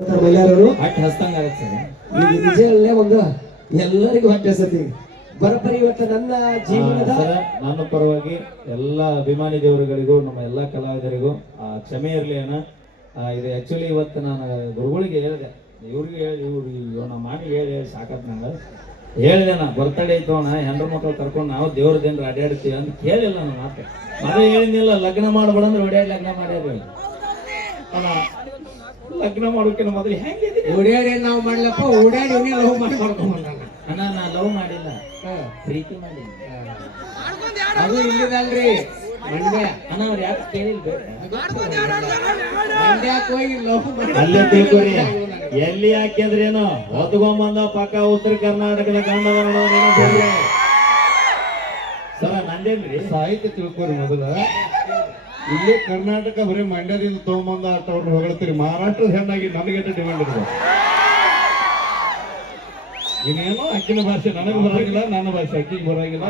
ಮಲ್ಯಾರವರು ಹೊಟ್ಟೆ ಹಸ್ತಂಗ ಆಗತ್ತೆ ಸರ್. ಈಗ ನಿಜ ಅಲ್ಲೇ ಒಂದು ಎಲ್ಲರಿಗೂ ಹೊಟ್ಟೆ ಸತಿ ಬರಪರಿ ಇವತ್ತು ನನ್ನ ಜೀವನದ ಸರ್, ನನ್ನ ಪರವಾಗಿ ಎಲ್ಲ ಅಭಿಮಾನಿ ದೇವರುಗಳಿಗೂ ನಮ್ಮ ಎಲ್ಲ ಕಲಾವಿದರಿಗೂ ಕ್ಷಮೆ ಇರಲಿ ಅಣ್ಣ. ಇದು ಆ್ಯಕ್ಚುಲಿ ಇವತ್ತು ನಾನು ಗುರುಗಳಿಗೆ ಹೇಳಿದೆ, ಇವ್ರಿಗೆ ಹೇಳಿ ನಾ ಮಾಡಿ ಹೇಳಿ ಸಾಕತ್ ನಂಗೆ ಹೇಳಿದೆ. ನಾ ಬರ್ತಡೇ ಇತ್ತು ಅಣ್ಣ, ಹೆಣ್ಣು ಮಕ್ಕಳು ಕರ್ಕೊಂಡು ನಾವು ದೇವ್ರ ಜನರು ಅಡ್ಡಾಡ್ತೀವಿ ಅಂತ ಕೇಳಿಲ್ಲ ನಾನು ಮಾತು. ಮನೆ ಹೇಳಿದ್ನಿಲ್ಲ, ಲಗ್ನ ಮಾಡ್ಬೇಡಂದ್ರೆ ಒಡ್ಯಾಡಿ ಲಗ್ನ ಮಾಡ್ಯಾರ. ಲಗ್ನ ಮಾಡೋಕಿನ ಮೊದಲು ಹೆಂಗಿದೆ ಓಡ್ಯಾಡಿ ನಾವು ಮಾಡ್ಲಪ್ಪ, ಓಡ್ಯಾಡಿ ಲವ್ ಮಾಡ್ಕೊಂಡ್ ಅಣ್ಣ. ನಾ ಲವ್ ಮಾಡಿಲ್ಲ, ಪ್ರೀತಿ ಮಾಡಿಲ್ಲ. ಅದು ಇಲ್ಲಿದಲ್ರಿ ಮಂಡ್ಯ ಅಣ್ಣ. ಅವ್ರು ಯಾಕೆ ಕೇಳಿಲ್ಲ, ಮಂಡ್ಯಕ್ಕೆ ಹೋಗಿ ಲವ್ ಅಲ್ಲೇ ತಿಳ್ಕೊರಿ. ಎಲ್ಲಿ ಹಾಕಿದ್ರೇನು ಹೊತ್ಕೊಂಬಂದ ಪಕ್ಕ ಉತ್ತರ ಕರ್ನಾಟಕದ ಗಂಡ ಸರ ನಂದೇನ್ರಿ ಸಾಹಿತ್ಯ ತಿಳ್ಕೊರಿ. ಮೊದಲ ಇಲ್ಲೇ ಕರ್ನಾಟಕ ಬರೀ ಮಂಡ್ಯದಿಂದ ತಗೊಂಬಂದ ಅವ್ರನ್ನ ಹೊಗಳ್ತೀರಿ. ಮಹಾರಾಷ್ಟ್ರದ ಹೆಣ್ಣಾಗಿ ನನಗೆ ಡಿಮಾಂಡ್ ಇರ್ತದೆ. ಇನ್ನೇನೋ ಅಕ್ಕಿನ ಭಾಷೆ ನನಗೆ ಬರಂಗಿಲ್ಲ, ನನ್ನ ಭಾಷೆ ಅಕ್ಕಿಗೆ ಬರಂಗಿಲ್ಲ.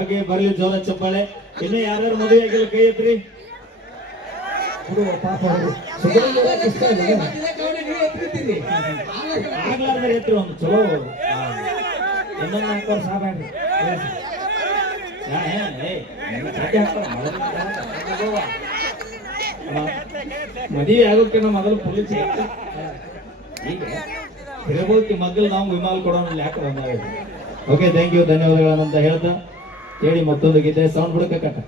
ಓಕೆ, ಬರ್ಲಿ ಜೋರ ಚಪ್ಪಾಳೆ. ಇನ್ನು ಯಾರ್ಯಾರು ಮದುವೆ ಆಗಿಲ್ಲ ಕೈ ಎತ್ರಿ. ಆಗ್ಲಾರ್ದ್ರೆ ಎತ್ರಿ ಒಂದು ಚಲೋ ಇನ್ನೊಂದು 4 ವರ್ಷ ಸಾಬ್ರಿ. ಮದುವೆ ಆಗೋಕ್ಕಿಂತ ಮೊದಲು ಪೊಲೀಸ್ ಈಗ ಹೇಳ್ಬೋದಕ್ಕೆ ಮಗ್ಗಲ್ ನಾವು ವಿಮಾನ ಕೊಡೋಣ ಯಾಕೆ ಬಂದಾಗ. ಓಕೆ, ಥ್ಯಾಂಕ್ ಯು, ಧನ್ಯವಾದಗಳಂತ ಹೇಳ್ತಾ ಹೇಳಿ ಮತ್ತೊಂದು ಗೀತೆ ಸೌಂಡ್ ಬಿಡಕ್ಕೆ ಕಟ್ಟ.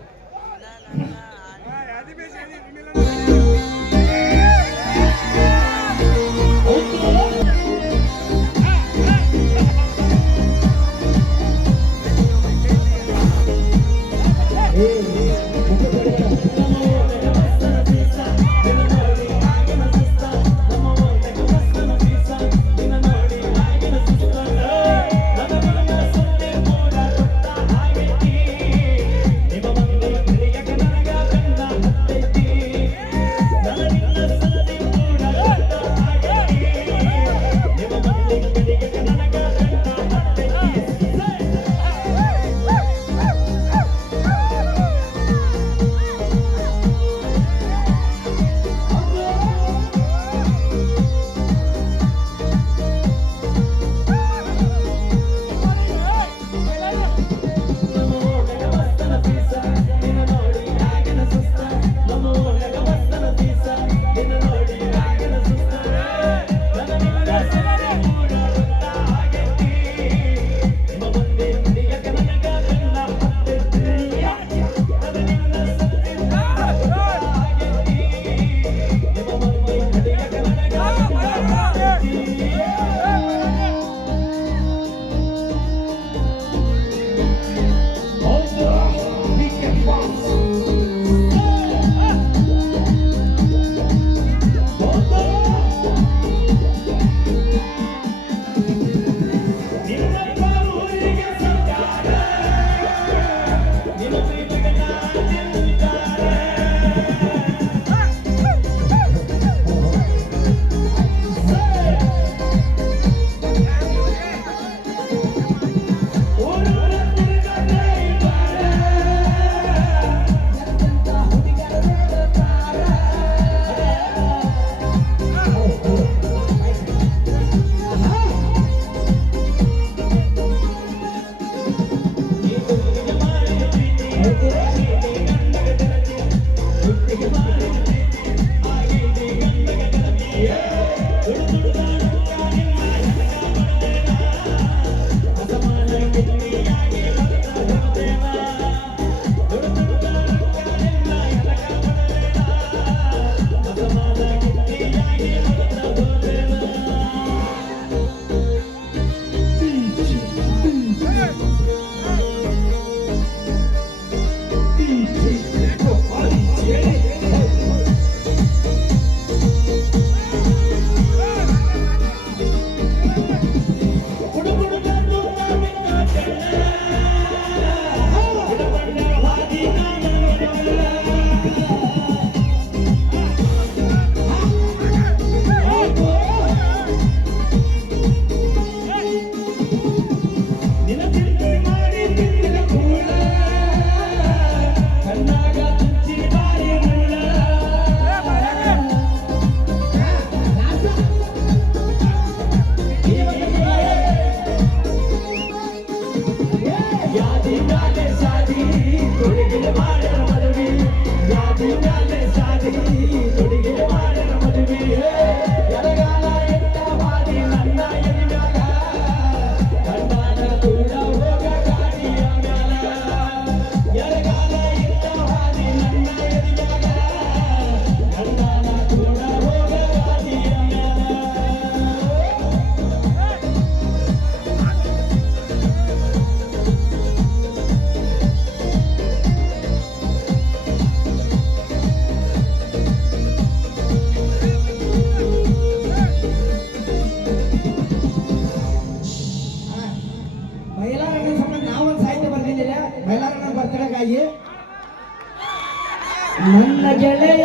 ಗೆಳೆಯ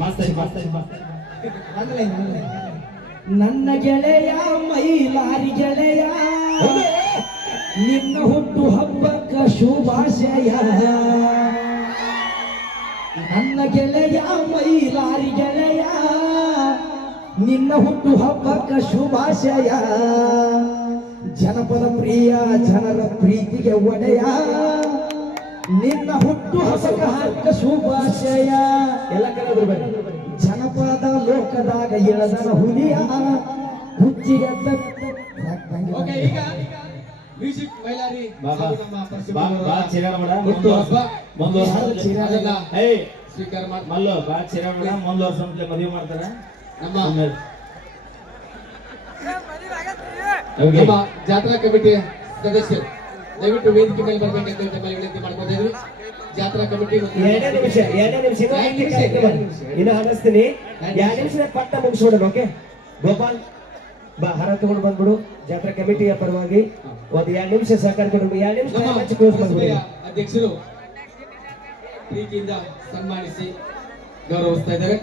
ಮಾಸ್ತರಿ ಮಾಸ್ತರಿ ನನ್ನ ಗೆಳೆಯ ಮೈಲಾರಿ ಗೆಳೆಯ ನಿನ್ನ ಹುಟ್ಟು ಹಬ್ಬಕ್ಕ ಶುಭಾಶಯ ನನ್ನ ಗೆಳೆಯ ಮೈಲಾರಿ ಗೆಳೆಯ ನಿನ್ನ ಹುಟ್ಟು ಹಬ್ಬಕ್ಕ ಶುಭಾಶಯ ಜನಪದ ಪ್ರಿಯ ಜನರ ಪ್ರೀತಿಗೆ ಒಡೆಯ ನಿನ್ನ ಹುಟ್ಟು ಹಬ್ಬಕ್ಕ ಶುಭಾಶಯ ಎಲ್ಲ ಕಲಾವಿದರು ಬನ್ನಿ ಜನಪದ ಲೋಕದಾಗ ಇಳದನ ಹುಲಿಯ ಹುಚ್ಚಿಗೆ ಓಕೆ ಈಗ ಮ್ಯೂಸಿಕ್ ಮೈಲಾರಿ ಬಾಬಾ ಹಾಗೂ ನಮ್ಮ ಪರಶುರಾಮ ಬಾ ಅವರ ಚಿರಾಣ ಮಾಡ ಹುಟ್ಟು ಹಬ್ಬ ಮುಂದುವರ್ಸ ಏಯ್ ಸ್ವೀಕಾರ ಮಾಡಿ ಮಲ್ಲು ಬಾ ಚಿರಾಣ ಮಾಡ ಮುಂದುವರ್ಸ ಅಂತಲೇ ಮದುವೆ ಮಾಡ್ತಾರ ನಮ್ಮ ಆಮೇಲೆ ನಮ್ಮ ಜಾತ್ರಾ ಕಮಿಟಿ ಸದಸ್ಯರು ದಯವಿಟ್ಟು ವೇದಿಕೆ ಮೇಲೆ ಬರ್ಬೇಕಂತ ತಮ್ಮಲ್ಲಿ ವಿನಂತಿ ಮಾಡ್ಕೊತಾ ಇದ್ವಿ ಜಾತ್ರಾ ಕಮಿಟಿ ಎರಡೇ ನಿಮಿಷ ಇನ್ನು ಹರಿಸ್ತೀನಿ 2 ನಿಮಿಷ ಪಟ್ಟ ಮುಗಿಸ್ಬಿಡೋಣ ಓಕೆ ಗೋಪಾಲ್ ಬಾ ಹರ ತಗೊಂಡು ಬಂದ್ಬಿಡು ಜಾತ್ರಾ ಕಮಿಟಿಯ ಪರವಾಗಿ ಒಂದು 2 ನಿಮಿಷ ಸಹಕಾರ ಕೊಡು 2 ನಿಮಿಷ ನಮ್ಮ ಕ್ಲೋಸ್ ಮಾಡ್ಬಿಡು ಸಭೆಯ ಅಧ್ಯಕ್ಷರು ಪ್ರೀತಿಯಿಂದ ಸನ್ಮಾನಿಸಿ ಗೌರವಿಸ್ತಾ ಇದ್ದಾರೆ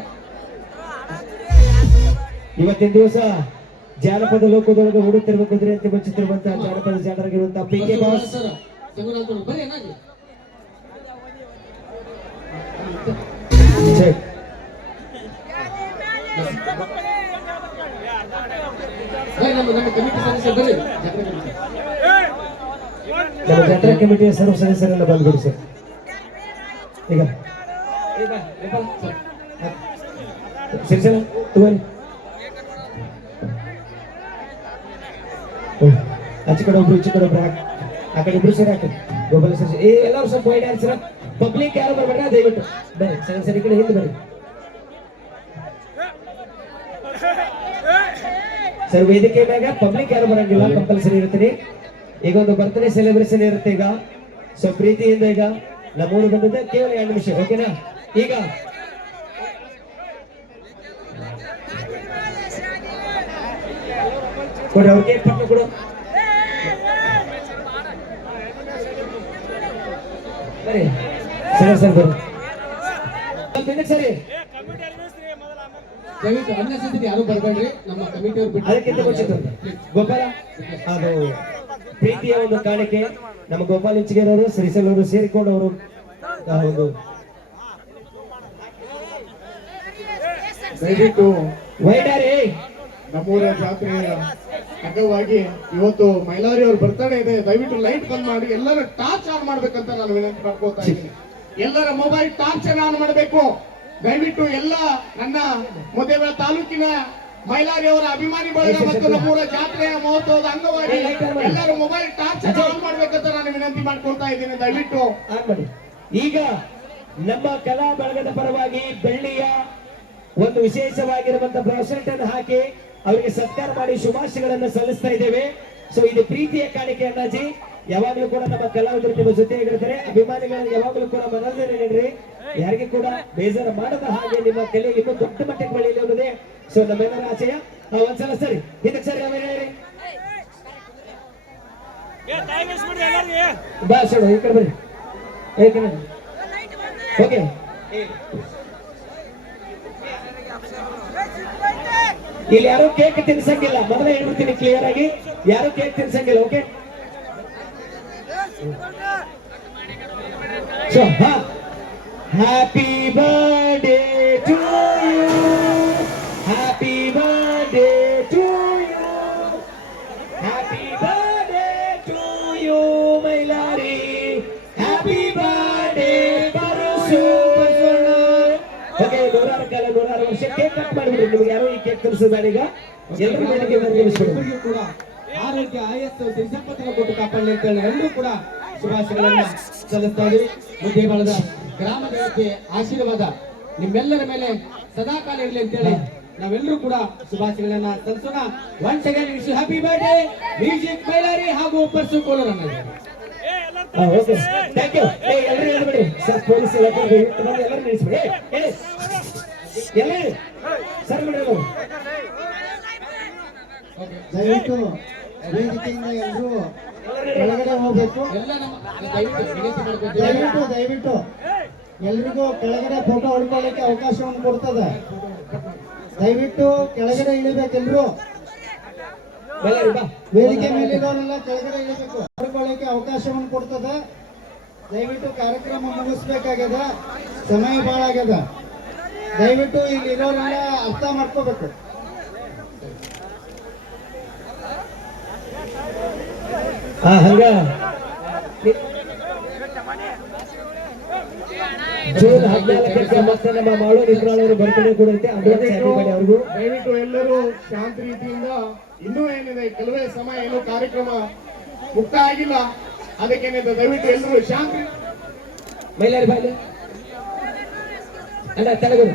ಇವತ್ತಿನ ದಿವಸ ಜಾನಪದ ಲೋಕದೊಳಗೆ ಹುಡುಕ್ತಿರುವ ಕುದುರೆ ಅಂತ ಮುಂಚುತ್ತಿರುವಂತಹ ಜಾನಪದ ಜಾನರಾಗಿರುವಂತಹ ಪಿ ಕೆ ಬಾಸ್ ಸರ್ ಸಂಗುನಾಥ್ ಬರೀ ಏನಾಗಿ ನಮ್ಮ ಕಮಿಟಿ ಸದಸ್ಯರು ಬರ್ರಿ ನಮ್ಮ ಜಾತ್ರಾ ಕಮಿಟಿಯ ಸರ್ವ ಸದಸ್ಯರೆಲ್ಲ ಬಂದ್ಬಿಡಿ ಸರ್ ಈಗ ಸಿರಿಸಲ ತಗೋರಿ ಆಚೆ ಕಡೆ ಒಬ್ರು ಈಚೆ ಕಡೆ ಒಬ್ರು ಆ ಕಡೆ ಇಬ್ರು ಸೇರಿ ಹಾಕಿ ಗೋಪಾಲ ಸರ್ ಎಲ್ಲರೂ ಸ್ವಲ್ಪ ವೈಡ್ ಆನ್ಸರ್ ಪಬ್ಲಿಕ್ ಯಾರು ಬರ್ಬೇಡ ದಯವಿಟ್ಟು ಬರ್ರಿ ಸರಿ ಸರಿ ಈ ಕಡೆ ಹಿಂದೆ ಬರ್ರಿ ಸರ್ ವೇದಿಕೆ ಮ್ಯಾಗ ಪಬ್ಲಿಕ್ ಯಾರು ಬರಂಗಿಲ್ಲ ಕಂಪಲ್ಸರಿ ಇರ್ತೀರಿ ಈಗ ಒಂದು ಬರ್ತ್ಡೇ ಸೆಲೆಬ್ರೇಷನ್ ಇರುತ್ತೆ ಈಗ ಸೊ ಪ್ರೀತಿಯಿಂದ ಈಗ ನಮ್ಮೂರು ಬಂದಿದ್ದೆ ಕೇವಲ 2 ನಿಮಿಷ ಓಕೆನಾ ಈಗ ಕೊಡು ಅವ್ರ ಕೇಕ್ ಪಕ್ಕ ಕೊಡು ಬರೀ ಸರಿ ಸರ್ ಬರ್ರಿ ಸರಿ ದಯವಿಟ್ಟು ಅನ್ನಿಸಿದ್ರೆ ಯಾರು ಬರ್ಬೇಡ್ರಿ ನಮ್ಮ ಕಮಿಟಿಯವ್ರು ಬಿಟ್ಟು ಅದಕ್ಕಿಂತ ಮುಂಚಿತ ಗೋಪಾಲ ಅದು ಪ್ರೀತಿಯ ಒಂದು ಕಾಣಿಕೆ ನಮ್ಮ ಗೋಪಾಲ್ ಇಂಚಿಗೆರವರು ಶ್ರೀಸಲ್ ಅವರು ಸೇರಿಕೊಂಡು ಅವರು ಒಂದು ದಯವಿಟ್ಟು ವೈಡಾರಿ ನಮ್ಮೂರ ಜಾತ್ರೆಯ ಅಂಗವಾಗಿ ಇವತ್ತು ಮೈಲಾರಿ ಅವ್ರ ಬರ್ತಡೇ ಇದೆ ದಯವಿಟ್ಟು ಲೈಟ್ ಬಂದ್ ಮಾಡಿ ಎಲ್ಲರೂ ಟಾರ್ಚ್ ಆನ್ ಮಾಡ್ಬೇಕಂತ ನಾನು ವಿನಂತಿ ಮಾಡ್ಕೋತಾ ಇದ್ದೀನಿ ಎಲ್ಲರ ಮೊಬೈಲ್ ಟಾರ್ಚ್ ಆನ್ ಮಾಡಬೇಕು ದಯವಿಟ್ಟು ಎಲ್ಲ ನನ್ನ ಮುದ್ದೇಬೇಳೆ ತಾಲೂಕಿನ ಮೈಲಾರಿ ಅವರ ಅಭಿಮಾನಿ ಬಳಗ ಮತ್ತು ನಮ್ಮೂರ ಜಾತ್ರೆಯ ಮಹೋತ್ಸವದ ಅಂಗವಾಗಿ ಎಲ್ಲರೂ ಮೊಬೈಲ್ ಟಾರ್ಚ್ ಆನ್ ಮಾಡ್ಬೇಕಂತ ನಾನು ವಿನಂತಿ ಮಾಡ್ಕೊಳ್ತಾ ಇದ್ದೀನಿ ದಯವಿಟ್ಟು ಆನ್ ಮಾಡಿ ಈಗ ನಮ್ಮ ಕಲಾ ಬಳಗದ ಪರವಾಗಿ ಬೆಳ್ಳಿಯ ಒಂದು ವಿಶೇಷವಾಗಿರುವಂತಹ ಬ್ರಾಸ್ಲೆಟ್ ಅನ್ನು ಹಾಕಿ ಅವರಿಗೆ ಸತ್ಕಾರ ಮಾಡಿ ಶುಭಾಶಯಗಳನ್ನು ಸಲ್ಲಿಸ್ತಾ ಇದ್ದೇವೆ ಸೊ ಇದು ಪ್ರೀತಿಯ ಕಾಣಿಕೆ ಅಣ್ಣಾಜಿ ಯಾವಾಗಲೂ ಕೂಡ ನಮ್ಮ ಕಲಾವಿದರು ನಿಮ್ಮ ಜೊತೆಯಾಗಿರ್ತಾರೆ ಅಭಿಮಾನಿಗಳನ್ನು ಯಾವಾಗಲೂ ಕೂಡ ಮನರಂಜನೆ ನೀಡ್ರಿ ಯಾರಿಗೆ ಕೂಡ ಬೇಜಾರು ಮಾಡದ ಹಾಗೆ ನಿಮ್ಮ ಕಲೆ ಇನ್ನೂ ದೊಡ್ಡ ಮಟ್ಟಕ್ಕೆ ಬೆಳೆಯಲಿ ಅನ್ನೋದೇ ಸೊ ನಮ್ಮೆಲ್ಲರ ಆಶಯ ಒಂದ್ಸಲ ಸರಿ ಇದಕ್ಕೆ ಸರಿ ಆಮೇಲೆ ಬಾ ಸರ್ ಈ ಕಡೆ ಬರ್ರಿ ಓಕೆ ಇಲ್ಲಿ ಯಾರು ಕೇಕ್ ತಿನ್ಸಂಗಿಲ್ಲ ಮೊದಲೇ ಹೇಳ್ಬಿಡ್ತೀನಿ ಕ್ಲಿಯರ್ ಆಗಿ ಯಾರು ಕೇಕ್ ತಿನ್ಸಂಗಿಲ್ಲ okay so happy birthday to you happy birthday to you happy birthday to you Mailari happy birthday Parashu okay 106 ವರ್ಷ ಕೇಕ್ ಕಟ್ ಮಾಡಿಬಿಡ್ರಿ ನಿಮ್ಗೆ ಯಾರೋ ಈ ಕೇಕ್ ತರಿಸೋದಾರ ಈಗ ಎಲ್ಲರೂ ಬೆಳಗ್ಗೆ ಎಲ್ಲರಿಗೂ ಕೂಡ ಆರೋಗ್ಯ ಆಯಸ್ಸು ಸಿರಿ ಸಂಪತ್ತನ್ನು ಕೊಟ್ಟು ಕಾಪಾಡಲಿ ಅಂತ ಹೇಳಿ ಎಲ್ಲರೂ ಕೂಡ ಶುಭಾಶಯಗಳನ್ನ ಸಲ್ಲಿಸ್ತಾ ಇದ್ದೀವಿ ಮುದ್ದೇಬಾಳದ ಗ್ರಾಮ ದೇವತೆ ಆಶೀರ್ವಾದ ನಿಮ್ಮೆಲ್ಲರ ಮೇಲೆ ಸದಾಕಾಲ ಇರಲಿ ಅಂತೇಳಿ ನಾವೆಲ್ಲರೂ ಕೂಡ ಶುಭಾಶಯಗಳನ್ನ ಸಲ್ಲಿಸೋಣ once again wish happy birthday music Mailari ಹಾಗೂ ಪರ್ಸು ಕೋಲರ್ ಓಕೆ ಥ್ಯಾಂಕ್ ಯು ಎಲ್ಲರೂ ಹೇಳ್ಬಿಡಿ ಸರ್ ಪೊಲೀಸ್ ಎಲ್ಲರೂ ನಿಲ್ಲಿಸ್ಬಿಡಿ ಎಲ್ಲ ಸರ್ ಬಿಡಿ ದಯವಿಟ್ಟು ವೇದಿಕೆಯಿಂದ ಎಲ್ಲರೂ ಒಳಗಡೆ ಹೋಗ್ಬೇಕು ಎಲ್ಲ ನಮ್ಮ ದಯವಿಟ್ಟು ವಿನಂತಿ ಮಾಡ್ಕೊತೀವಿ ದಯವಿಟ್ಟು ಎಲ್ರಿಗೂ ಕೆಳಗಡೆ ಫೋಟೋ ಹೊಡ್ಕೊಳ್ಳಿಕ್ಕೆ ಅವಕಾಶವನ್ನು ಕೊಡ್ತದೆ. ದಯವಿಟ್ಟು ಕೆಳಗಡೆ ಇಳಿಬೇಕೆಲ್ರು. ಬಳ್ಳಾರಿ ಬಾ. ವೇದಿಕೆ ಮೇಲಿರೋರೆಲ್ಲ ಕೆಳಗಡೆ ಇಳಿಬೇಕು. ಹೊಡ್ಕೊಳ್ಳಿಕ್ಕೆ ಅವಕಾಶವನ್ನು ಕೊಡ್ತದೆ. ದಯವಿಟ್ಟು ಕಾರ್ಯಕ್ರಮ ಮುಗಿಸ್ಬೇಕಾಗ್ಯದ, ಸಮಯ ಭಾಳ ಆಗ್ಯದ. ದಯವಿಟ್ಟು ಇಲ್ಲಿ ಇರೋರೆಲ್ಲ ಅರ್ಥ ಮಾಡ್ಕೋಬೇಕು. ಹಂಗ ಜೂನ್ 14ಕ್ಕೆ ಮತ್ತೆ ನಮ್ಮ ಮಾಳು ನಿಂತ್ರಾಳವರು ಬರ್ತಡೇ ಕೂಡ ಐತೆ. ಅಡ್ವಾನ್ಸ್ ಹ್ಯಾಪಿ ಬರ್ತ್ಡೇ ಅವ್ರಿಗೂ. ದಯವಿಟ್ಟು ಎಲ್ಲರೂ ಶಾಂತ ರೀತಿಯಿಂದ, ಇನ್ನೂ ಏನಿದೆ ಕೆಲವೇ ಸಮಯ, ಏನು ಕಾರ್ಯಕ್ರಮ ಮುಕ್ತಾಯ ಆಗಿಲ್ಲ, ಅದಕ್ಕೇನಿದೆ ದಯವಿಟ್ಟು ಎಲ್ಲರೂ ಶಾಂತಿ. ಮೈಲಾರಿ ಬಾಯ್ಲಿ ಅಣ್ಣ ತೆಲುಗು